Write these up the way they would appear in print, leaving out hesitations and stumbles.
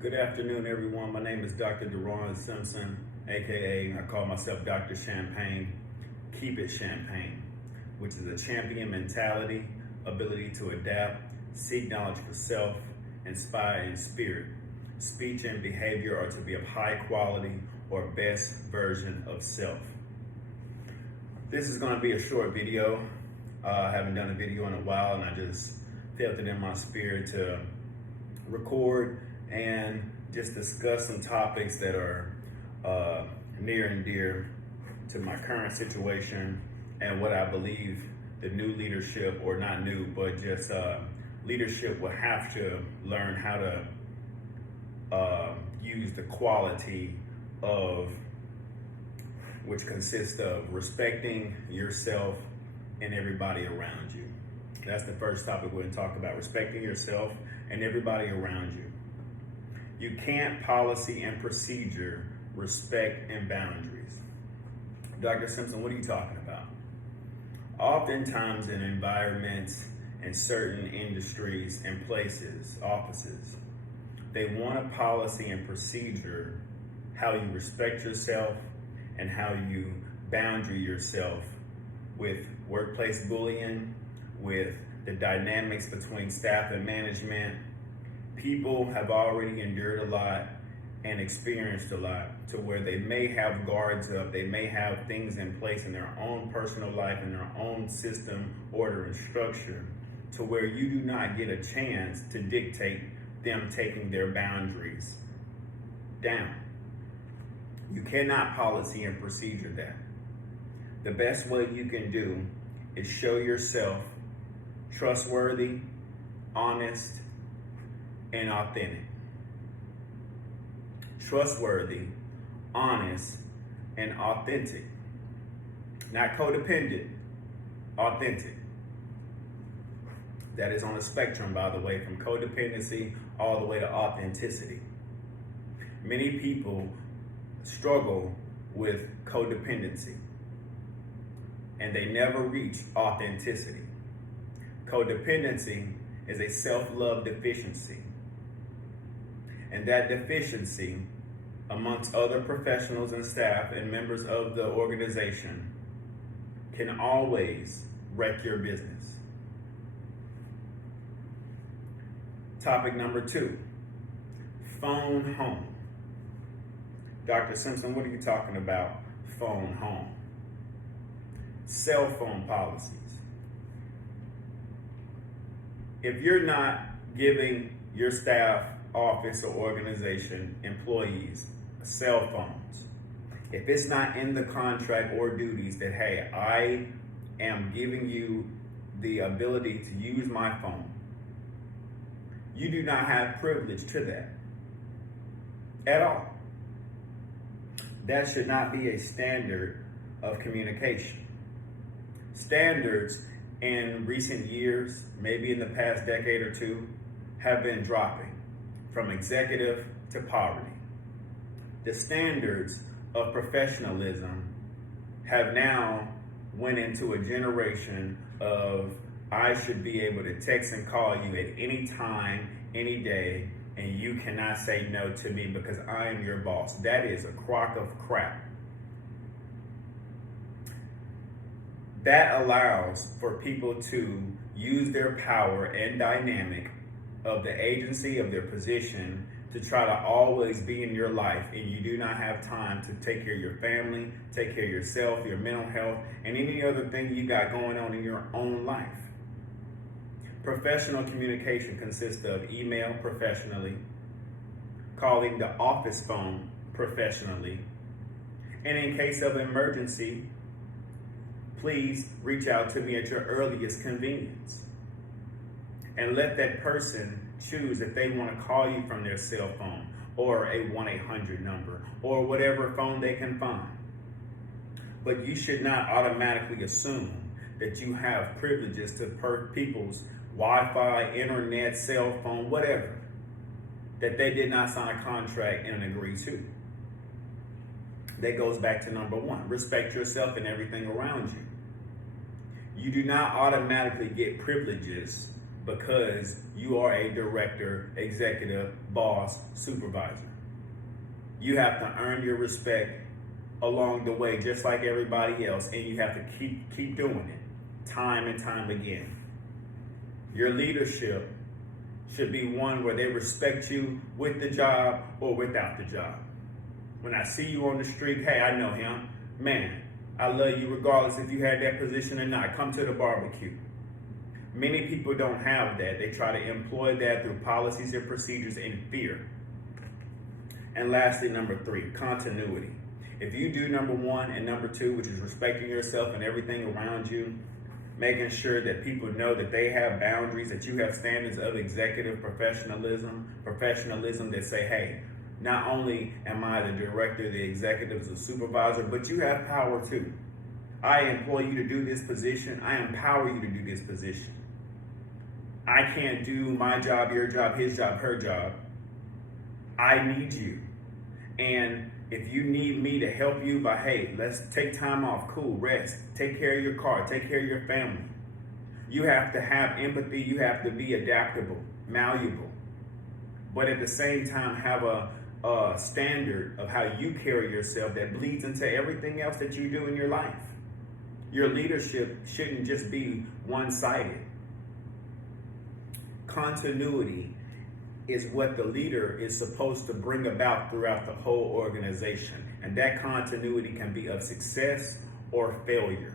Good afternoon, everyone. My name is Dr. Deron Simpson, aka I call myself Dr. Champagne. Keep it champagne, which is a champion mentality, ability to adapt, seek knowledge for self, inspire in spirit. Speech and behavior are to be of high quality or best version of self. This is going to be a short video. I haven't done a video in a while, and I just felt it in my spirit to record and just discuss some topics that are near and dear to my current situation and what I believe the new leadership, or not new, but just leadership will have to learn how to use the quality of, which consists of respecting yourself and everybody around you. That's the first topic we're going to talk about, respecting yourself and everybody around you. You can't policy and procedure respect and boundaries. Dr. Simpson, what are you talking about? Oftentimes in environments and certain industries and places, offices, they want a policy and procedure how you respect yourself and how you boundary yourself with workplace bullying, with the dynamics between staff and management. People have already endured a lot and experienced a lot to where they may have guards up, they may have things in place in their own personal life, in their own system, order, and structure, to where you do not get a chance to dictate them taking their boundaries down. You cannot policy and procedure that. The best way you can do is show yourself trustworthy, honest, and authentic. Trustworthy, honest, and authentic. Not codependent, authentic. That is on a spectrum, by the way, from codependency all the way to authenticity. Many people struggle with codependency and they never reach authenticity. Codependency is a self-love deficiency. And that deficiency, amongst other professionals and staff and members of the organization, can always wreck your business. Topic number 2, phone home. Dr. Simpson, what are you talking about? Phone home. Cell phone policies. If you're not giving your staff, office, or organization employees cell phones, if it's not in the contract or duties that, hey, I am giving you the ability to use my phone, you do not have privilege to that at all. That should not be a standard of communication. Standards in recent years, maybe in the past decade or two, have been dropping from executive to poverty. The standards of professionalism have now went into a generation of, I should be able to text and call you at any time, any day, and you cannot say no to me because I am your boss. That is a crock of crap. That allows for people to use their power and dynamic of the agency of their position to try to always be in your life, and you do not have time to take care of your family, take care of yourself, your mental health, and any other thing you got going on in your own life. Professional communication consists of email professionally, calling the office phone professionally, and in case of emergency, please reach out to me at your earliest convenience. And let that person choose if they want to call you from their cell phone or a 1-800 number or whatever phone they can find. But you should not automatically assume that you have privileges to people's Wi-Fi, internet, cell phone, whatever, that they did not sign a contract and agree to. That goes back to number 1, respect yourself and everything around you. You do not automatically get privileges because you are a director, executive, boss, supervisor. You have to earn your respect along the way, just like everybody else, and you have to keep doing it time and time again. Your leadership should be one where they respect you with the job or without the job. When I see you on the street, hey, I know him. Man, I love you regardless if you had that position or not. Come to the barbecue. Many people don't have that. They try to employ that through policies and procedures and fear. And lastly, number 3, continuity. If you do number 1 and number 2, which is respecting yourself and everything around you, making sure that people know that they have boundaries, that you have standards of executive professionalism that say, hey, not only am I the director, the executive, the supervisor, but you have power too. I employ you to do this position. I empower you to do this position. I can't do my job, your job, his job, her job. I need you. And if you need me to help you by, hey, let's take time off, cool, rest, take care of your car, take care of your family. You have to have empathy. You have to be adaptable, malleable, but at the same time have a standard of how you carry yourself that bleeds into everything else that you do in your life. Your leadership shouldn't just be one-sided. Continuity is what the leader is supposed to bring about throughout the whole organization. And that continuity can be of success or failure.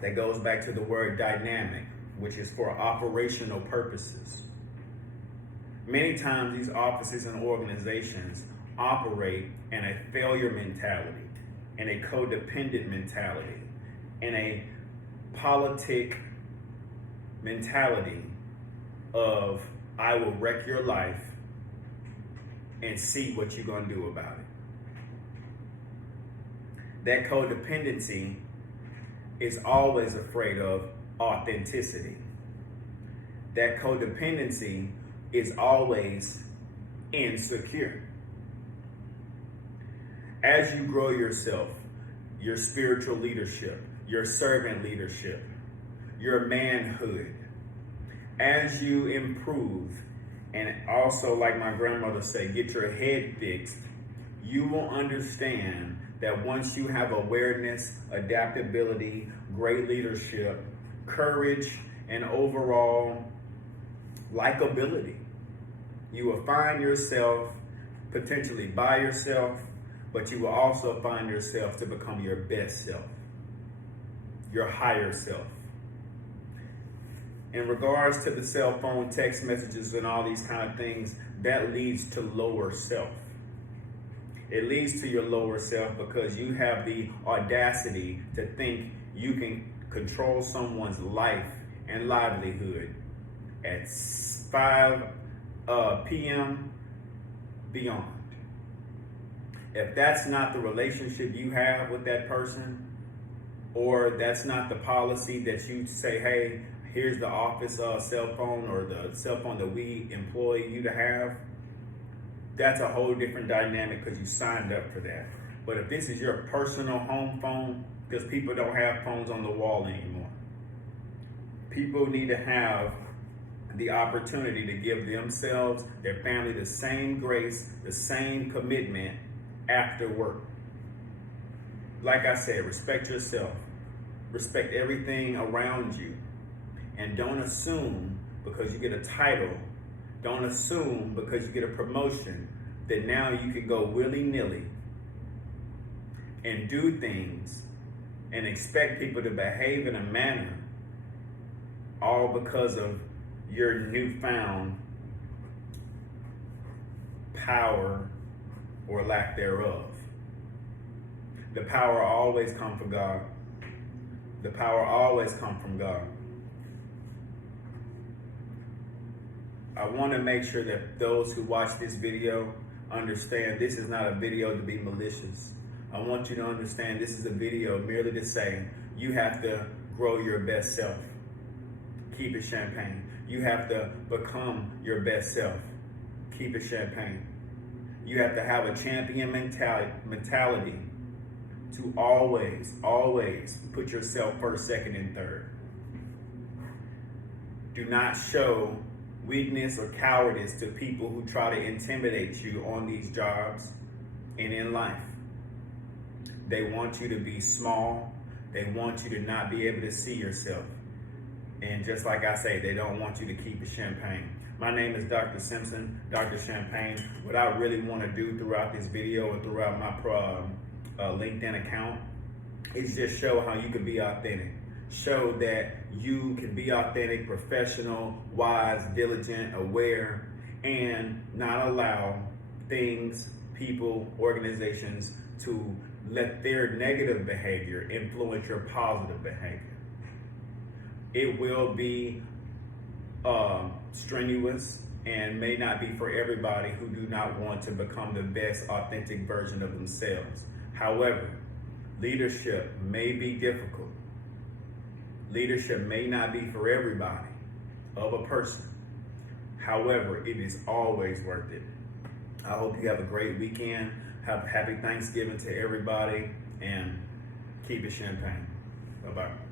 That goes back to the word dynamic, which is for operational purposes. Many times these offices and organizations operate in a failure mentality, in a codependent mentality, in a politic mentality of I will wreck your life and see what you're going to do about it. That codependency is always afraid of authenticity. That codependency is always insecure. As you grow yourself, your spiritual leadership, your servant leadership, your manhood, as you improve, and also, like my grandmother said, get your head fixed, you will understand that once you have awareness, adaptability, great leadership, courage, and overall likability, you will find yourself potentially by yourself, but you will also find yourself to become your best self, your higher self. In regards to the cell phone, text messages, and all these kind of things, that leads to lower self. It leads to your lower self because you have the audacity to think you can control someone's life and livelihood at 5 p.m. beyond. If that's not the relationship you have with that person, or that's not the policy that you say, hey, here's the office cell phone or the cell phone that we employ you to have, that's a whole different dynamic because you signed up for that. But if this is your personal home phone, because people don't have phones on the wall anymore, people need to have the opportunity to give themselves, their family, the same grace, the same commitment after work. Like I said, respect yourself, respect everything around you, and don't assume because you get a title, don't assume because you get a promotion that now you can go willy-nilly and do things and expect people to behave in a manner all because of your newfound power or lack thereof. The power always comes from God. The power always comes from God. I want to make sure that those who watch this video understand this is not a video to be malicious. I want you to understand this is a video merely to say you have to grow your best self. Keep it champagne. You have to become your best self. Keep it champagne. You have to have a champion mentality to always put yourself first, second, and third. Do not show weakness or cowardice to people who try to intimidate you on these jobs and in life. They want you to be small. They want you to not be able to see yourself. And just like I say, they don't want you to keep it champagne. My name is Dr. Simpson, Dr. Champagne. What I really want to do throughout this video and throughout my LinkedIn account is just show how you can be authentic. Show that you can be authentic, professional, wise, diligent, aware, and not allow things, people, organizations to let their negative behavior influence your positive behavior. It will be strenuous and may not be for everybody who do not want to become the best authentic version of themselves. However, leadership may be difficult. Leadership may not be for everybody of a person. However, it is always worth it. I hope you have a great weekend. Have a happy Thanksgiving to everybody, and keep it champagne. Bye-bye.